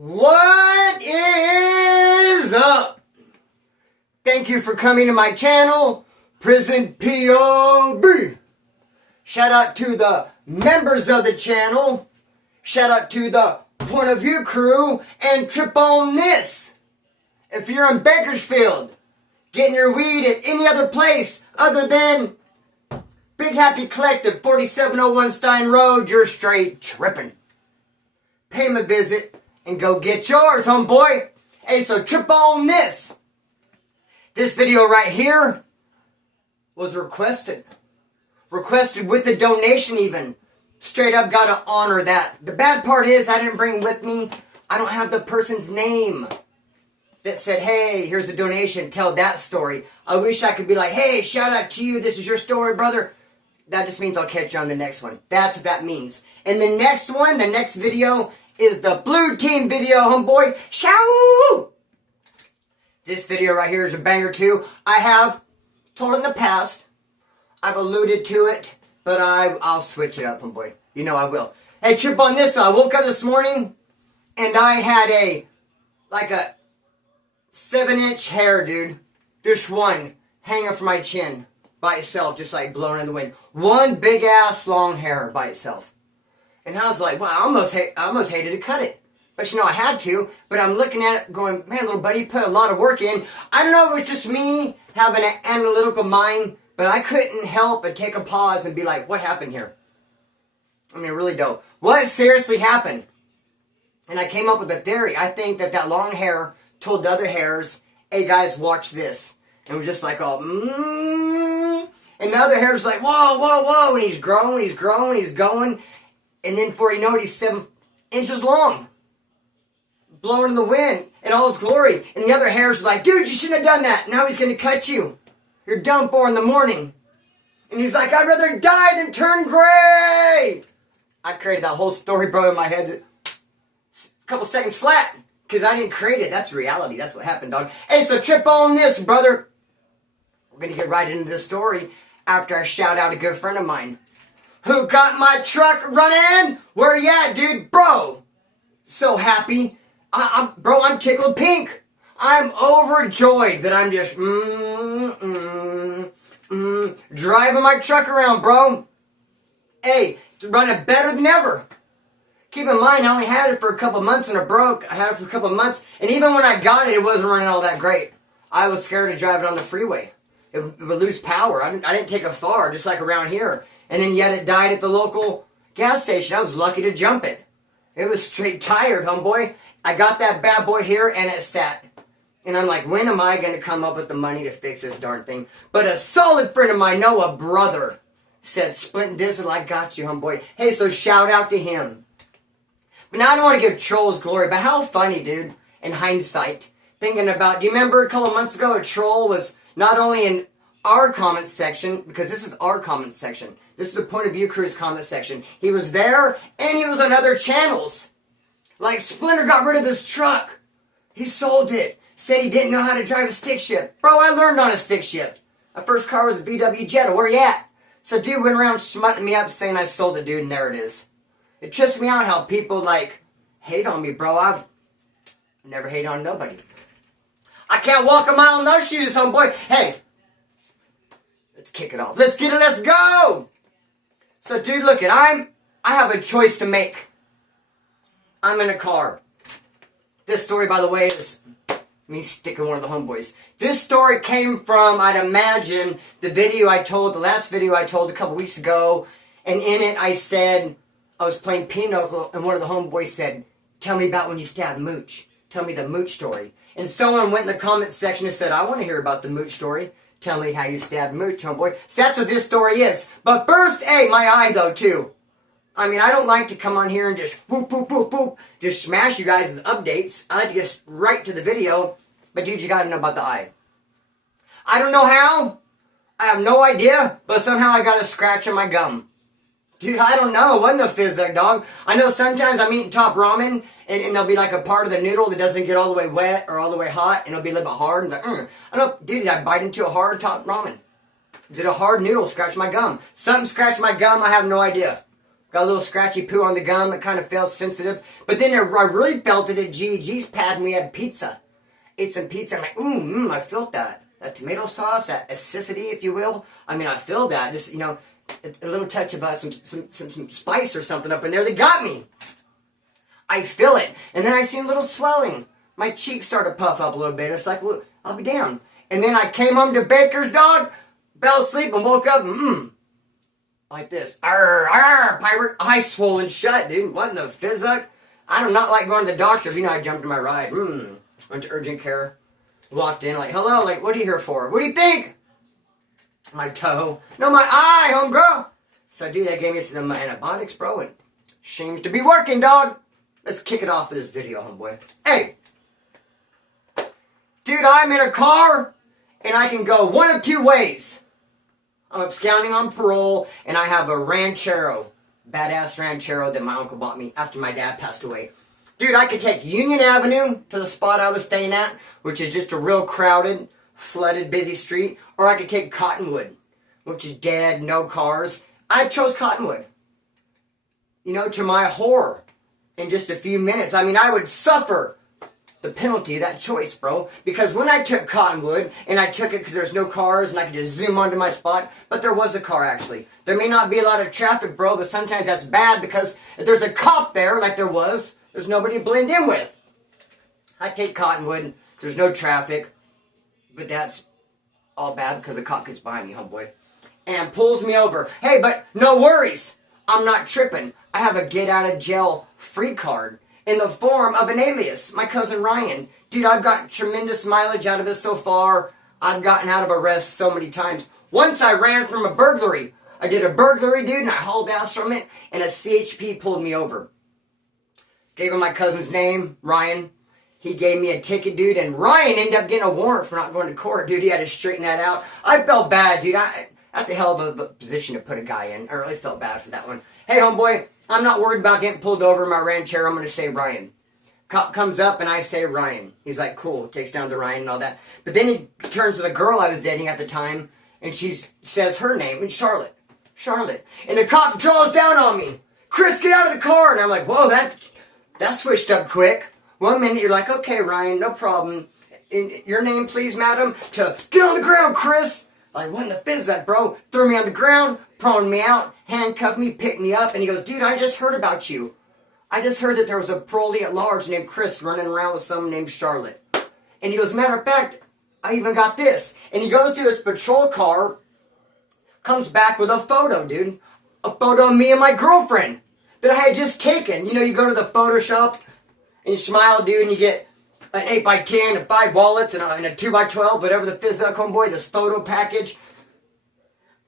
What is up? Thank you for coming to my channel, Prison POB. Shout out to the members of the channel. Shout out to the Point of View crew and Trip on This. If you're in Bakersfield, getting your weed at any other place other than Big Happy Collective, 4701 Stein Road, you're straight tripping. Pay him a visit and go get yours, homeboy. Hey, so trip on this. This video right here was requested. Requested with the donation even. Straight up gotta honor that. The bad part is I didn't bring with me, I don't have the person's name that said, hey, here's a donation, tell that story. I wish I could be like, hey, shout out to you, this is your story, brother. That just means I'll catch you on the next one. That's what that means. And the next one, the next video, is the blue team video, homeboy. Shout! This video right here is a banger too. I have told in the past. I've alluded to it, but I'll switch it up, homeboy. You know I will. Hey, trip on this. I woke up this morning and I had a 7-inch hair, dude. Just one hanging from my chin by itself, just like blowing in the wind. One big ass long hair by itself. And I was like, well, I almost hated to cut it. But you know, I had to. But I'm looking at it going, man, little buddy, put a lot of work in. I don't know if it's just me having an analytical mind, but I couldn't help but take a pause and be like, what happened here? I mean, really dope. What seriously happened? And I came up with a theory. I think that long hair told the other hairs, hey guys, watch this. And it was just like, oh, And the other hair's like, whoa, whoa, whoa. And he's growing, he's growing, he's going. And then before you know it, he's 7 inches long. Blowing in the wind in all his glory. And the other hair's like, dude, you shouldn't have done that. Now he's going to cut you. You're done for in the morning. And he's like, I'd rather die than turn gray. I created that whole story, bro, in my head. A couple seconds flat. Because I didn't create it. That's reality. That's what happened, dog. Hey, so trip on this, brother. We're going to get right into this story after I shout out a good friend of mine. Who got my truck running? Where you at, dude? Bro, so happy. I'm tickled pink. I'm overjoyed that I'm just driving my truck around, bro. Hey, running better than ever. Keep in mind, I only had it for a couple months and it broke. I had it for a couple months. And even when I got it, it wasn't running all that great. I was scared to drive it on the freeway. It would lose power. I didn't take it far, just like around here. And then yet it died at the local gas station. I was lucky to jump it. It was straight tired, homeboy. I got that bad boy here and it sat. And I'm like, when am I going to come up with the money to fix this darn thing? But a solid friend of mine, Noah, brother, said, Splint and Dizzle, I got you, homeboy. Hey, so shout out to him. But now I don't want to give trolls glory, but how funny, dude, in hindsight. Thinking about, do you remember a couple months ago a troll was not only in our comment section, because this is our comment section. This is the Point of View crew's comment section. He was there, and he was on other channels. Like, Splinter got rid of his truck. He sold it. Said he didn't know how to drive a stick shift. Bro, I learned on a stick shift. My first car was a VW Jetta. Where you at? So dude went around smutting me up saying I sold it, dude, and there it is. It trips me out how people, like, hate on me, bro. I never hate on nobody. I can't walk a mile in those shoes, homeboy. Hey, let's kick it off. Let's get it. Let's go. So, dude, look it. I have a choice to make. I'm in a car. This story, by the way, is me sticking one of the homeboys. This story came from, I'd imagine, the last video I told a couple weeks ago. And in it, I said, I was playing Pinochle, and one of the homeboys said, tell me about when you stabbed Mooch. Tell me the Mooch story. And someone went in the comment section and said, I want to hear about the Mooch story. Tell me how you stabbed Mooch, homeboy. So that's what this story is. But first, hey, my eye, though, too. I mean, I don't like to come on here and just whoop, whoop, whoop, whoop, just smash you guys with updates. I like to get right to the video. But, dude, you got to know about the eye. I don't know how. I have no idea. But somehow I got a scratch on my gum. Dude, I don't know. It wasn't a physic, dog. I know sometimes I'm eating top ramen, and there'll be like a part of the noodle that doesn't get all the way wet or all the way hot, and it'll be a little bit hard. And like, I don't know, dude, did I bite into a hard top ramen? Did a hard noodle scratch my gum? Something scratched my gum, I have no idea. Got a little scratchy poo on the gum. It kind of felt sensitive. But then I really felt it at GEG's pad when we had pizza. Ate some pizza. I'm like, I felt that. That tomato sauce, that acidity, if you will. I mean, I feel that. Just, a little touch of some spice or something up in there that got me. I feel it. And then I see a little swelling. My cheeks start to puff up a little bit. It's like, well, I'll be down. And then I came home to Baker's, dog. Fell asleep and woke up like this. Arr, arr, pirate. Eyes swollen shut, dude. What in the fizzuck? I do not like going to the doctor. I jumped in my ride. Went to urgent care. Walked in like, hello, like, what are you here for? What do you think? My toe. No, my eye, homegirl. So, dude, they gave me some antibiotics, bro. And seems to be working, dog. Let's kick it off with this video, homeboy. Hey. Dude, I'm in a car, and I can go one of two ways. I'm absconding on parole, and I have a Ranchero, badass Ranchero that my uncle bought me after my dad passed away. Dude, I could take Union Avenue to the spot I was staying at, which is just a real crowded, flooded, busy street, or I could take Cottonwood, which is dead, no cars. I chose Cottonwood. To my horror, in just a few minutes. I mean, I would suffer the penalty of that choice, bro. Because when I took Cottonwood, and I took it because there's no cars, and I could just zoom onto my spot, but there was a car, actually. There may not be a lot of traffic, bro, but sometimes that's bad, because if there's a cop there, like there was, there's nobody to blend in with. I take Cottonwood, there's no traffic, but that's all bad because the cop gets behind me, homeboy, and pulls me over. Hey, but no worries. I'm not tripping. I have a get-out-of-jail free card in the form of an alias, my cousin Ryan. Dude, I've got tremendous mileage out of this so far. I've gotten out of arrests so many times. Once I ran from a burglary. I did a burglary, dude, and I hauled ass from it, and a CHP pulled me over. Gave him my cousin's name, Ryan. He gave me a ticket, dude, and Ryan ended up getting a warrant for not going to court, dude. He had to straighten that out. I felt bad, dude. That's a hell of a position to put a guy in. I really felt bad for that one. Hey, homeboy, I'm not worried about getting pulled over in my Ranchero. I'm going to say Ryan. Cop comes up, and I say Ryan. He's like, cool, takes down the Ryan and all that. But then he turns to the girl I was dating at the time, and she says her name, and Charlotte. Charlotte. And the cop draws down on me. Chris, get out of the car. And I'm like, whoa, that switched up quick. 1 minute, you're like, okay, Ryan, no problem. And your name, please, madam, to get on the ground, Chris. Like, what in the fizz that, bro? Threw me on the ground, proned me out, handcuffed me, picked me up, and he goes, dude, I just heard about you. I just heard that there was a parolee at large named Chris running around with someone named Charlotte. And he goes, matter of fact, I even got this. And he goes to his patrol car, comes back with a photo, dude. A photo of me and my girlfriend that I had just taken. You go to the Photoshop, and you smile, dude, and you get an 8x10, and 5 wallets, and a 2x12, whatever the fizz up, homeboy, this photo package.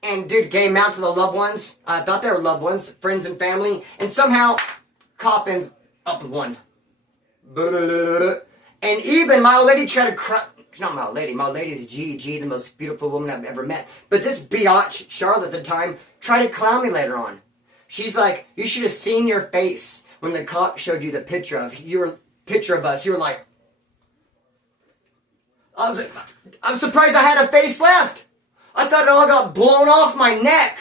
And, dude, came out to the loved ones. I thought they were loved ones, friends and family. And somehow, cop ends up with one. And even my old lady tried to cry. It's not my old lady. My old lady is G, the most beautiful woman I've ever met. But this biatch, Charlotte at the time, tried to clown me later on. She's like, you should have seen your face when the cop showed you the picture of us. You were like, I'm surprised I had a face left. I thought it all got blown off my neck.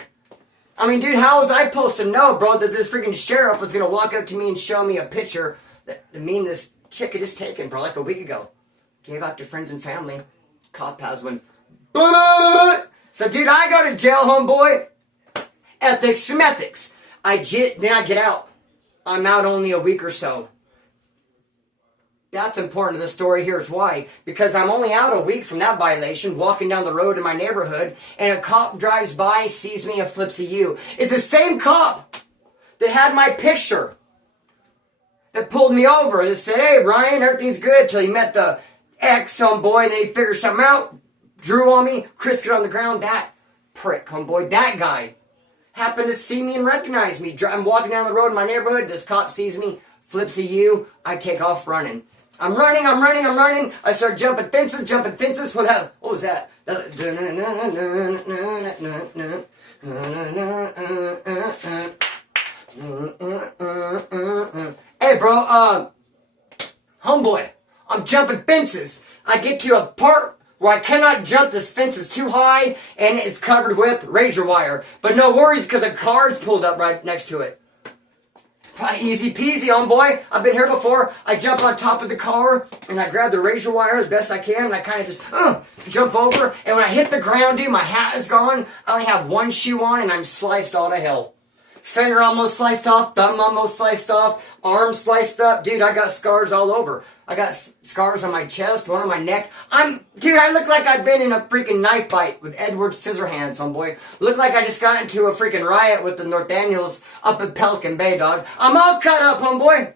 I mean, dude, how was I supposed to know, bro, that this freaking sheriff was going to walk up to me and show me a picture that this chick had just taken, bro, like a week ago. Gave out to friends and family. Cop has one. So, dude, I go to jail, homeboy. Ethics, schmethics. Then I get out. I'm out only a week or so. That's important to the story. Here's why. Because I'm only out a week from that violation, walking down the road in my neighborhood, and a cop drives by, sees me, and flips a U. It's the same cop that had my picture, that pulled me over, that said, hey, Brian, everything's good, till he met the ex, homeboy, and then he figured something out, drew on me, Chris got on the ground. That prick, homeboy, that guy, happened to see me and recognize me. I'm walking down the road in my neighborhood, this cop sees me, flips a U, I take off running. I'm running. I start jumping fences. What was that? Hey, bro, homeboy, I'm jumping fences. I get to a part where I cannot jump. This fence is too high, and it's covered with razor wire. But no worries, because a car's pulled up right next to it. Easy peasy, homeboy. I've been here before. I jump on top of the car, and I grab the razor wire the best I can, and I kind of just jump over. And when I hit the ground, dude, my hat is gone. I only have one shoe on, and I'm sliced all to hell. Finger almost sliced off, thumb almost sliced off, arm sliced up. Dude, I got scars all over. I got scars on my chest, one on my neck. Dude, I look like I've been in a freaking knife fight with Edward Scissorhands, homeboy. Look like I just got into a freaking riot with the Northaniels up in Pelican Bay, dog. I'm all cut up, homeboy.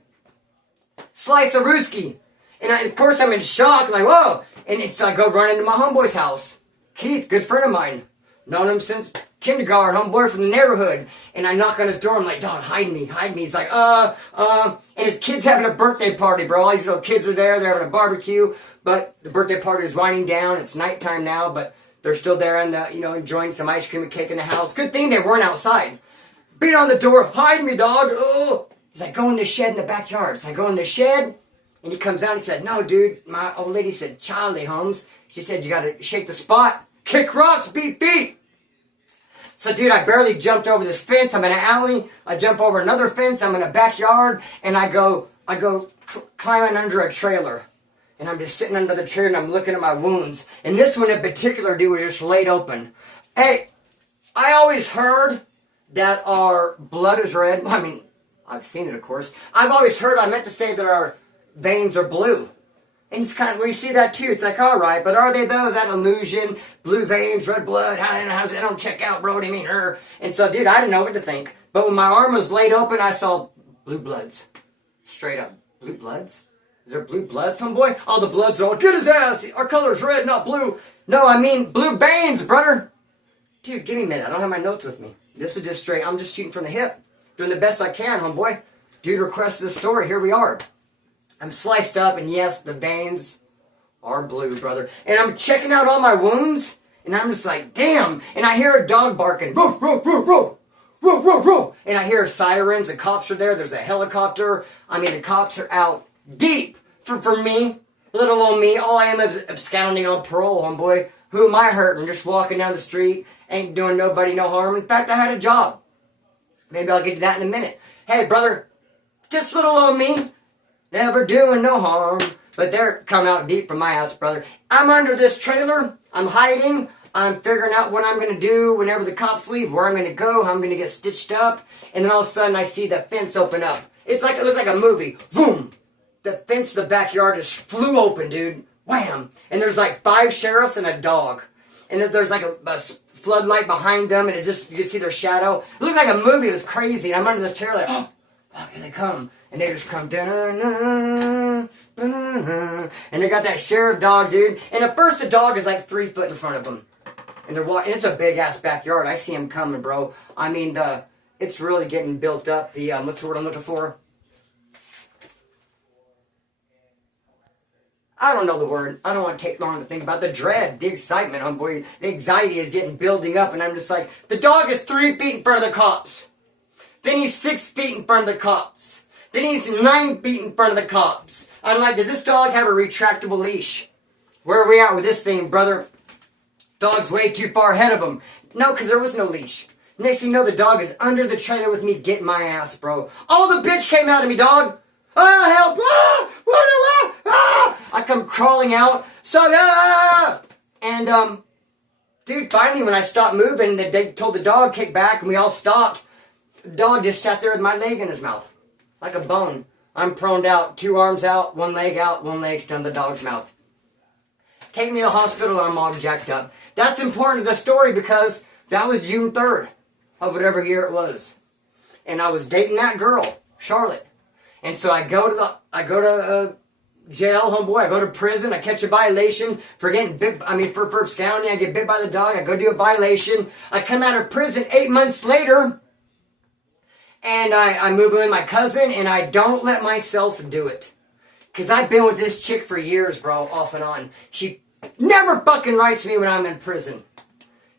Slice of Rooski. And of course I'm in shock, like, whoa. And so I go run into my homeboy's house. Keith, good friend of mine. Known him since kindergarten, homeboy from the neighborhood. And I knock on his door, I'm like, dog, hide me. He's like, and his kid's having a birthday party, bro. All these little kids are there, they're having a barbecue, but the birthday party is winding down. It's nighttime now, but they're still there and enjoying some ice cream and cake in the house. Good thing they weren't outside. Beat on the door, hide me, dog. Oh. He's like, go in the shed in the backyard. So I go in the shed, and he comes out and he said, no, dude, my old lady said, Charlie Holmes. She said, you gotta shake the spot, kick rocks, beat feet. So, dude, I barely jumped over this fence. I'm in an alley. I jump over another fence. I'm in a backyard, and I go climbing under a trailer. And I'm just sitting under the trailer, and I'm looking at my wounds. And this one in particular, dude, was just laid open. Hey, I always heard that our blood is red. Well, I mean, I've seen it, of course. I've always heard, I meant to say that our veins are blue. And it's kind of, where you see that too, it's like, all right, but are they those? That illusion, blue veins, red blood, how's it? I don't check out, bro, what do you mean, her? And so, dude, I didn't know what to think. But when my arm was laid open, I saw blue bloods. Straight up. Blue bloods? Is there blue bloods, homeboy? All the bloods are all, get his ass. Our color's red, not blue. No, I mean blue veins, brother. Dude, give me a minute. I don't have my notes with me. This is just straight. I'm just shooting from the hip. Doing the best I can, homeboy. Dude requested a story. Here we are. I'm sliced up, and yes, the veins are blue, brother. And I'm checking out all my wounds, and I'm just like, damn. And I hear a dog barking, roof, roof, roof, roof, roof, roof, roof. And I hear sirens, the cops are there, there's a helicopter. I mean, the cops are out deep. For me, little old me, all I am is absconding on parole, homeboy. Who am I hurting? Just walking down the street, ain't doing nobody no harm. In fact, I had a job. Maybe I'll get to that in a minute. Hey, brother, just little old me. Never doing no harm. But they're come out deep from my ass, brother. I'm under this trailer. I'm hiding. I'm figuring out what I'm going to do whenever the cops leave, where I'm going to go, how I'm going to get stitched up. And then all of a sudden I see the fence open up. It looks like a movie. Boom. The fence of the backyard just flew open, dude. Wham. And there's like 5 sheriffs and a dog. And then there's like a floodlight behind them, and you can see their shadow. It looked like a movie. It was crazy. And I'm under this trailer like, oh, fuck, here they come. And they just come, and they got that sheriff dog, dude. And at first the dog is like 3 foot in front of them. And they're walking. It's a big ass backyard. I see them coming, bro. I mean, it's really getting built up. What's the word I'm looking for? I don't know the word. I don't want to take long to think about the dread, the excitement, homeboy. The anxiety is building up, and I'm just like, the dog is 3 feet in front of the cops. Then he's 6 feet in front of the cops. Then he's 9 feet in front of the cops. I'm like, does this dog have a retractable leash? Where are we at with this thing, brother? Dog's way too far ahead of him. No, because there was no leash. Next thing you know, the dog is under the trailer with me getting my ass, bro. Oh, the bitch came out of me, dog. Oh, help. I come crawling out. And, dude, finally, when I stopped moving, they told the dog, kick back, and we all stopped. The dog just sat there with my leg in his mouth. Like a bone. I'm proned out, 2 arms out, 1 leg out, 1 leg still in the dog's mouth. Take me to the hospital, and I'm all jacked up. That's important to the story because that was June 3rd of whatever year it was. And I was dating that girl, Charlotte. And so I go to jail, homeboy. I go to prison. I catch a violation for getting bit. For absconding. I get bit by the dog. I go do a violation. I come out of prison 8 months later. And I move in with my cousin, and I don't let myself do it. Because I've been with this chick for years, bro, off and on. She never fucking writes me when I'm in prison.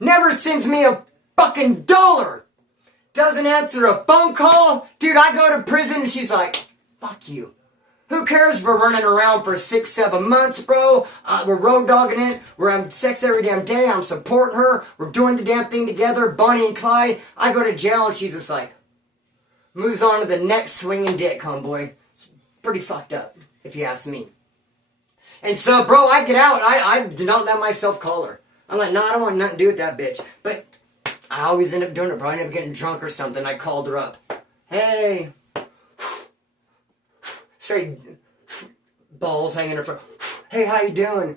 Never sends me a fucking dollar. Doesn't answer a phone call. Dude, I go to prison, and she's like, fuck you. Who cares if we're running around for 6, 7 months, bro? We're road dogging it. We're having sex every damn day. I'm supporting her. We're doing the damn thing together. Bonnie and Clyde. I go to jail, and she's just like, Moves on to the next swinging dick, homeboy. It's pretty fucked up, if you ask me. And so, bro, I get out. I do not let myself call her. I'm like, no, I don't want nothing to do with that bitch. But I always end up doing it, bro. I end up getting drunk or something. I called her up. Hey. Straight balls hanging in her front. Hey, how you doing?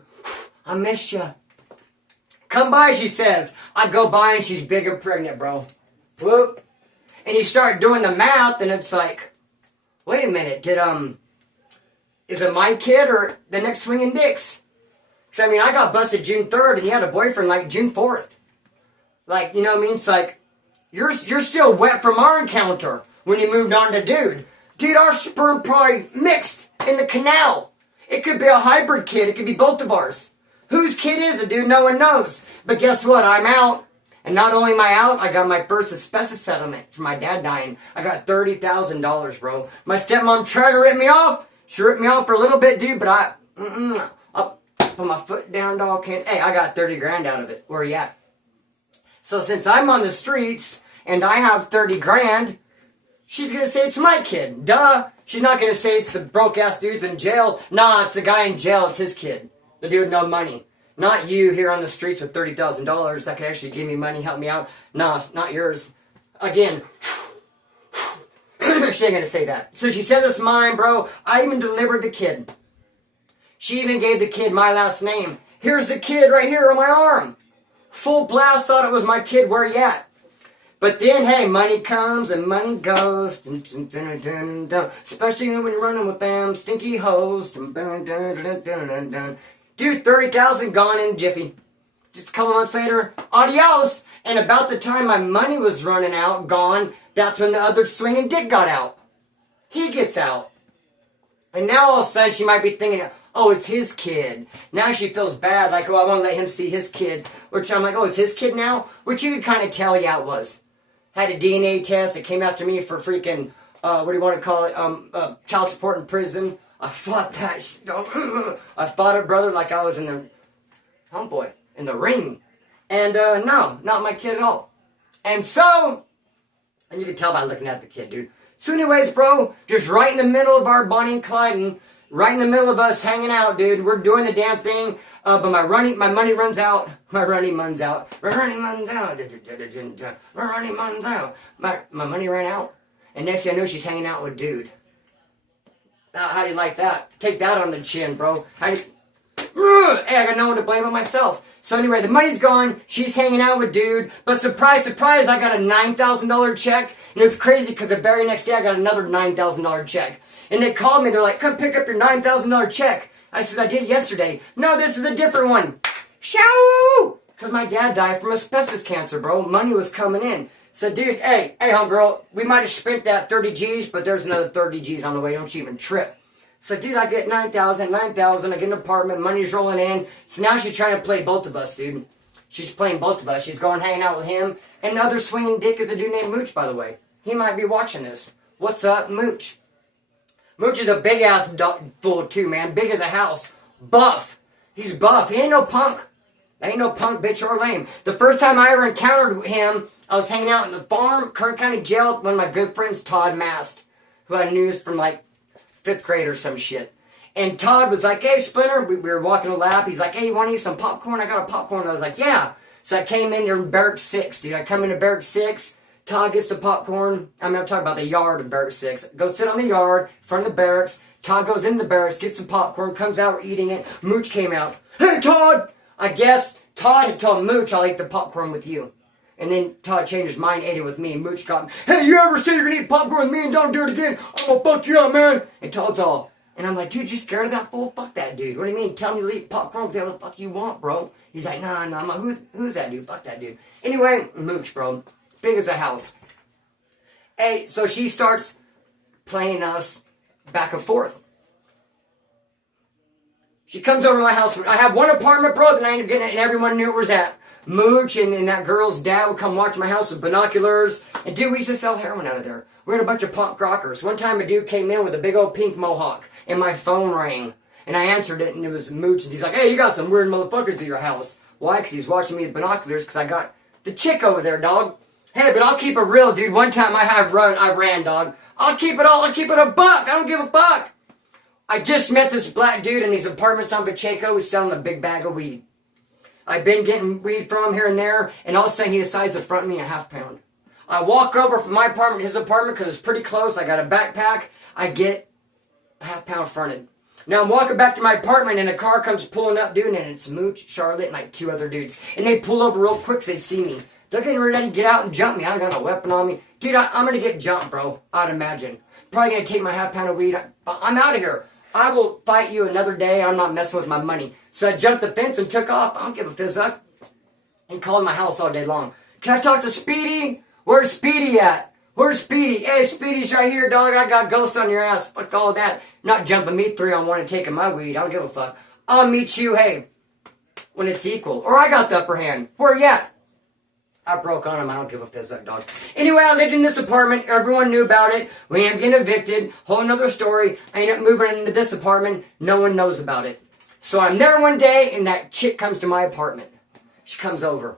I missed you. Come by, she says. I go by and she's big and pregnant, bro. Whoop. And you start doing the math and it's like, wait a minute, is it my kid or the next swinging dicks? Because, I mean, I got busted June 3rd and you had a boyfriend like June 4th. Like, you know what I mean? It's like, you're still wet from our encounter when you moved on to dude. Dude, our sperm probably mixed in the canal. It could be a hybrid kid. It could be both of ours. Whose kid is it, dude? No one knows. But guess what? I'm out. And not only am I out, I got my first asbestos settlement for my dad dying. I got $30,000, bro. My stepmom tried to rip me off. She ripped me off for a little bit, dude, but I'll put my foot down, dog. Hey, I got 30 grand out of it. Where you at? So since I'm on the streets and I have 30 grand, she's going to say it's my kid. Duh. She's not going to say it's the broke-ass dudes in jail. Nah, it's the guy in jail. It's his kid. The dude with no money. Not you here on the streets with $30,000 that could actually give me money, help me out. No, it's not yours. Again, she ain't going to say that. So she says it's mine, bro. I even delivered the kid. She even gave the kid my last name. Here's the kid right here on my arm. Full blast, thought it was my kid. Where you at? But then, hey, money comes and money goes. Especially when you're running with them stinky hoes. Dude, 30,000 gone in a jiffy. Just a couple months later, adios. And about the time my money was running out, gone, that's when the other swinging dick got out. He gets out. And now all of a sudden she might be thinking, oh, it's his kid. Now she feels bad, like, oh, I want to let him see his kid. Which I'm like, oh, it's his kid now? Which you could kind of tell, yeah, it was. Had a DNA test that came after me for freaking, what do you want to call it, child support in prison. I fought that. I fought it, brother, like I was in the, homeboy, in the ring. And, no, not my kid at all. And so, and you can tell by looking at the kid, dude. So anyways, bro, just right in the middle of our Bonnie and Clyde, and right in the middle of us hanging out, dude. We're doing the damn thing, but my money runs out. My money runs out. My money ran out. And next thing I know, she's hanging out with dude. How do you like that? Take that on the chin, bro. Hey, I got no one to blame but myself. So anyway, the money's gone. She's hanging out with dude. But surprise, surprise, I got a $9,000 check. And it was crazy because the very next day I got another $9,000 check. And they called me. They're like, come pick up your $9,000 check. I said, I did yesterday. No, this is a different one. Shoo! Because my dad died from asbestos cancer, bro. Money was coming in. So, dude, hey, homegirl, we might have spent that 30 G's, but there's another 30 G's on the way. Don't you even trip. So, dude, I get 9,000, I get an apartment, money's rolling in. So now she's trying to play both of us, dude. She's playing both of us. She's going hanging out with him. And the other swinging dick is a dude named Mooch, by the way. He might be watching this. What's up, Mooch? Mooch is a big-ass fool, too, man. Big as a house. Buff. He's buff. He ain't no punk. Ain't no punk, bitch, or lame. The first time I ever encountered him, I was hanging out in the farm, Kern County Jail, with one of my good friends, Todd Mast, who I knew from, like, 5th grade or some shit. And Todd was like, hey, Splinter, we were walking a lap. He's like, hey, you want to eat some popcorn? I got a popcorn. I was like, yeah. So I came in there in Barracks 6, dude. I come into Barracks 6. Todd gets the popcorn. I'm talking about the yard of Barracks 6. Go sit on the yard, in front of the barracks. Todd goes into the barracks, gets some popcorn, comes out, we're eating it. Mooch came out. Hey, Todd! I guess Todd had told Mooch, I'll eat the popcorn with you. And then Todd changed his mind, ate it with me. And Mooch got me, hey, you ever say you're going to eat popcorn with me and don't do it again? I'm going to fuck you up, man. And Todd's all, and I'm like, dude, you scared of that fool? Fuck that dude. What do you mean? Tell me to eat popcorn, whatever the fuck you want, bro. He's like, nah. I'm like, who's that dude? Fuck that dude. Anyway, Mooch, bro. Big as a house. Hey, so she starts playing us back and forth. She comes over to my house. I have one apartment, bro, that I ended up getting it, and everyone knew it was at. Mooch and that girl's dad would come watch my house with binoculars. And dude, we used to sell heroin out of there. We had a bunch of punk rockers. One time a dude came in with a big old pink mohawk, and my phone rang. And I answered it, and it was Mooch. And he's like, hey, you got some weird motherfuckers at your house. Why? Because he's watching me with binoculars, because I got the chick over there, dog. Hey, but I'll keep it real, dude. One time I ran, dog. I'll keep it a buck. I don't give a fuck. I just met this black dude in these apartments on Pacheco who's selling a big bag of weed. I've been getting weed from him here and there, and all of a sudden he decides to front me a half pound. I walk over from my apartment to his apartment because it's pretty close. I got a backpack. I get a half pound fronted. Now I'm walking back to my apartment, and a car comes pulling up, dude, and it's Mooch, Charlotte, and like 2 other dudes. And they pull over real quick because they see me. They're getting ready to get out and jump me. I don't got no weapon on me. Dude, I'm going to get jumped, bro. I'd imagine. Probably going to take my half pound of weed. I'm out of here. I will fight you another day. I'm not messing with my money. So I jumped the fence and took off. I don't give a fizz up. He called my house all day long. Can I talk to Speedy? Where's Speedy at? Where's Speedy? Hey, Speedy's right here, dog. I got ghosts on your ass. Fuck all that. Not jumping me 3-on-1 and taking my weed. I don't give a fuck. I'll meet you, hey, when it's equal. Or I got the upper hand. Where you at? I broke on him. I don't give a fizz up, dog. Anyway, I lived in this apartment. Everyone knew about it. We ended up getting evicted. Whole nother story. I ended up moving into this apartment. No one knows about it. So I'm there one day, and that chick comes to my apartment. She comes over.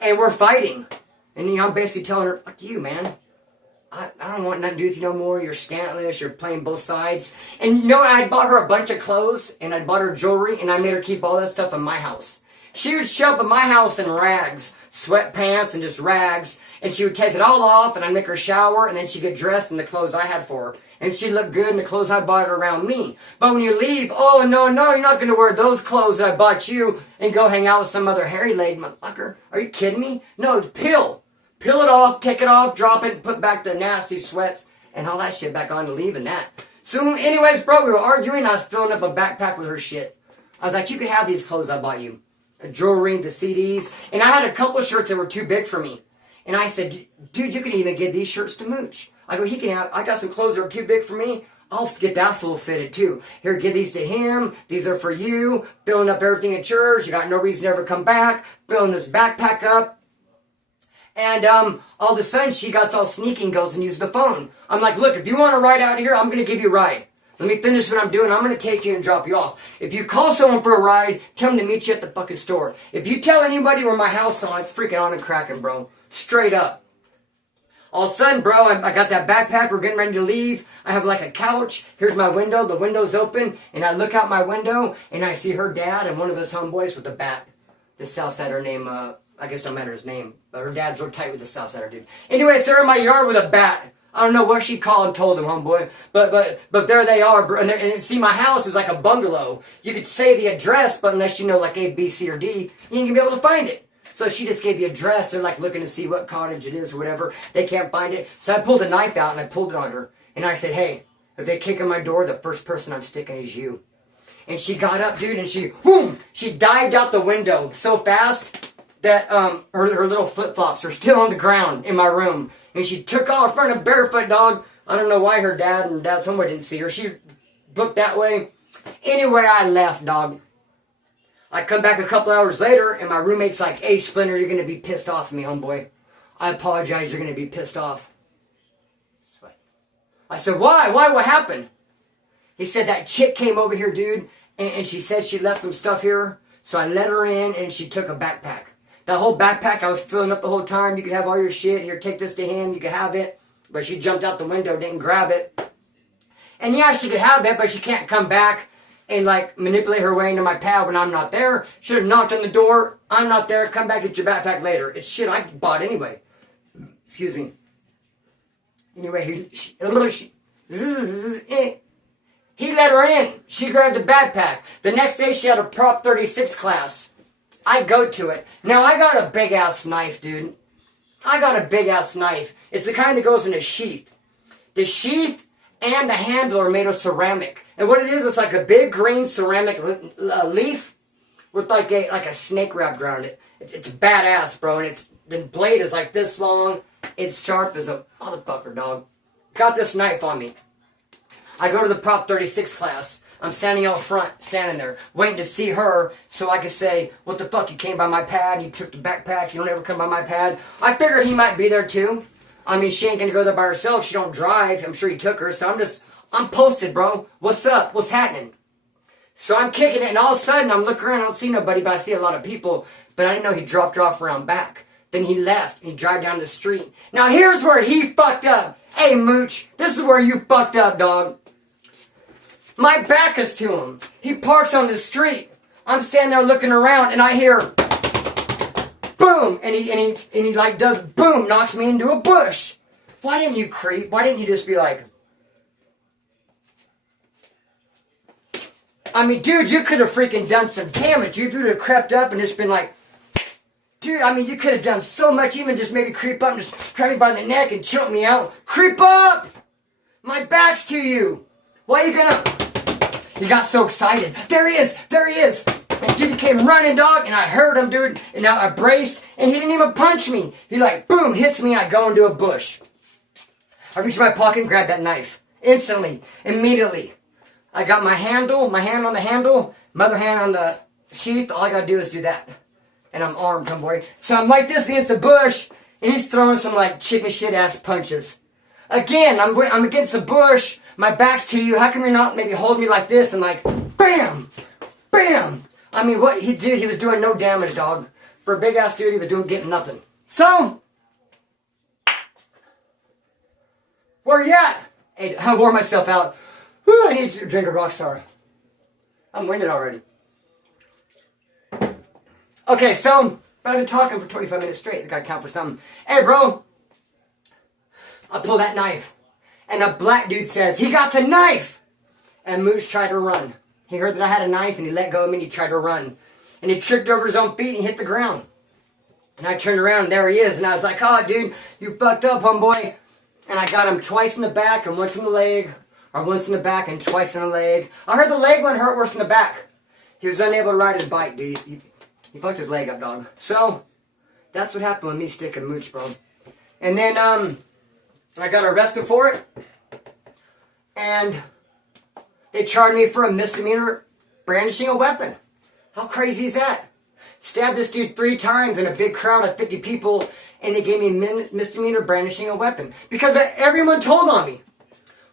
And we're fighting. And I'm basically telling her, fuck you, man. I don't want nothing to do with you no more. You're scandalous. You're playing both sides. And you know, I bought her a bunch of clothes, and I bought her jewelry, and I made her keep all that stuff in my house. She would show up at my house in rags, sweatpants and just rags, and she would take it all off, and I'd make her shower, and then she'd get dressed in the clothes I had for her. And she'd look good in the clothes I bought her around me. But when you leave, oh, no, you're not going to wear those clothes that I bought you and go hang out with some other hairy lady, motherfucker. Are you kidding me? No, peel it off, take it off, drop it, and put back the nasty sweats and all that shit back on to leave and that. So anyways, bro, we were arguing. I was filling up a backpack with her shit. I was like, you can have these clothes I bought you. Jewelry, the CDs. And I had a couple of shirts that were too big for me. And I said, dude, you can even give these shirts to Mooch. I go, he can have, I got some clothes that are too big for me. I'll get that full fitted too. Here, give these to him. These are for you. Filling up everything at yours. You got no reason to ever come back. Filling this backpack up. And all of a sudden, she got all sneaky and goes and uses the phone. I'm like, look, if you want to ride out here, I'm going to give you a ride. Let me finish what I'm doing. I'm going to take you and drop you off. If you call someone for a ride, tell them to meet you at the fucking store. If you tell anybody where my house is, it's freaking on and cracking, bro. Straight up. All of a sudden, bro, I got that backpack. We're getting ready to leave. I have like a couch. Here's my window. The window's open. And I look out my window, and I see her dad and one of his homeboys with a bat. The Southsider name, I guess don't matter his name. But her dad's real tight with the Southsider dude. Anyway, they're in my yard with a bat. I don't know what she called and told him, homeboy. But there they are, bro. And see, my house is like a bungalow. You could say the address, but unless you know like A, B, C, or D, you ain't gonna be able to find it. So she just gave the address. They're like looking to see what cottage it is or whatever. They can't find it. So I pulled a knife out and I pulled it on her. And I said, hey, if they kick on my door, the first person I'm sticking is you. And she got up, dude, and she dived out the window so fast that her little flip-flops are still on the ground in my room. And she took off running barefoot, dog. I don't know why her dad and dad's homeboy didn't see her. She looked that way. Anyway, I left, dog. I come back a couple hours later, and my roommate's like, hey, Splinter, you're going to be pissed off at me, homeboy. I apologize, you're going to be pissed off. I said, why? What happened? He said, that chick came over here, dude, and she said she left some stuff here. So I let her in, and she took a backpack. That whole backpack I was filling up the whole time. You could have all your shit. Here, take this to him. You could have it. But she jumped out the window, didn't grab it. And yeah, she could have it, but she can't come back and like manipulate her way into my pad when I'm not there. Should have knocked on the door. I'm not there. Come back, get your backpack later. It's shit I bought anyway. Excuse me. Anyway, he let her in. She grabbed the backpack. The next day she had a Prop 36 class. I go to it. Now, I got a big-ass knife, dude. I got a big-ass knife. It's the kind that goes in a sheath. The sheath and the handle are made of ceramic. And what it is, it's like a big green ceramic leaf with like a snake wrapped around it. It's badass, bro. And the blade is like this long. It's sharp as a motherfucker, dog. Got this knife on me. I go to the Prop 36 class. I'm standing out front, standing there, waiting to see her so I could say, what the fuck, you came by my pad, you took the backpack, you don't ever come by my pad. I figured he might be there too. I mean, she ain't gonna go there by herself, she don't drive, I'm sure he took her, so I'm posted, bro. What's up? What's happening? So I'm kicking it, and all of a sudden, I'm looking around, I don't see nobody, but I see a lot of people, but I didn't know he dropped her off around back. Then he left and he drive down the street. Now here's where he fucked up. Hey, Mooch, this is where you fucked up, dog. My back is to him. He parks on the street. I'm standing there looking around and I hear boom, and he like does boom, knocks me into a bush. Why didn't you creep? Why didn't you just be like, I mean, dude, you could have freaking done some damage. You could have crept up and just been like, dude, I mean, you could have done so much. Even just maybe creep up and just grab me by the neck and choke me out. Creep up! My back's to you. Why are you gonna... He got so excited. There he is! There he is! And dude, he came running, dog, and I heard him, dude. And now I braced, and he didn't even punch me. He like, boom, hits me, and I go into a bush. I reach in my pocket and grab that knife. Instantly. Immediately. I got my hand on the handle, my other hand on the sheath. All I gotta do is do that. And I'm armed, homeboy. So I'm like this against the bush, and he's throwing some like chicken shit ass punches. Again, I'm against the bush, my back's to you. How come you're not maybe holding me like this and like, bam, bam. I mean, what he did, he was doing no damage, dog. For a big ass dude, he was getting nothing. So, where you at? Hey, I wore myself out. Whew, I need to drink a Rockstar. I'm winded already. Okay, so, I've been talking for 25 minutes straight. I gotta count for something. Hey, bro. I pull that knife. And a black dude says, he got the knife! And Mooch tried to run. He heard that I had a knife and he let go of me and he tried to run. And he tripped over his own feet and hit the ground. And I turned around and there he is. And I was like, oh, dude, you fucked up, homeboy. And I got him twice in the back and once in the leg. Or once in the back and twice in the leg. I heard the leg one hurt worse than the back. He was unable to ride his bike, dude. He fucked his leg up, dog. So, that's what happened with me sticking Mooch, bro. And then, I got arrested for it. And they charged me for a misdemeanor brandishing a weapon. How crazy is that? Stabbed this dude 3 times in a big crowd of 50 people, and they gave me misdemeanor brandishing a weapon. Because everyone told on me.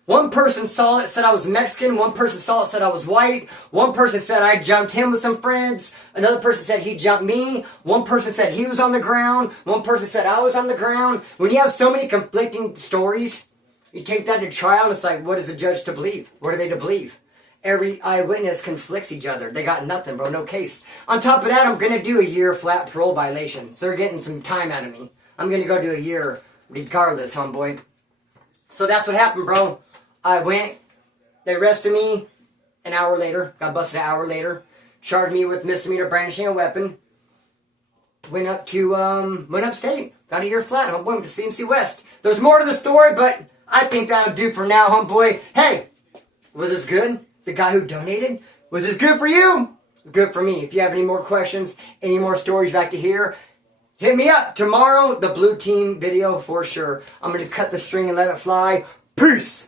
One person saw it, said I was Mexican. One person saw it, said I was white. One person said I jumped him with some friends. Another person said he jumped me. One person said he was on the ground. One person said I was on the ground. When you have so many conflicting stories, you take that to trial and it's like, what is the judge to believe? What are they to believe? Every eyewitness conflicts each other. They got nothing, bro. No case. On top of that, I'm going to do a year flat parole violation. So they're getting some time out of me. I'm going to go do a year regardless, homeboy. So that's what happened, bro. I went, they arrested me an hour later, got busted an hour later, charged me with misdemeanor brandishing a weapon, went upstate, got a year flat, homeboy, to CMC West. There's more to the story, but I think that'll do for now, homeboy. Hey, was this good? The guy who donated? Was this good for you? Good for me. If you have any more questions, any more stories you'd like to hear, hit me up. Tomorrow, the blue team video for sure. I'm going to cut the string and let it fly. Peace!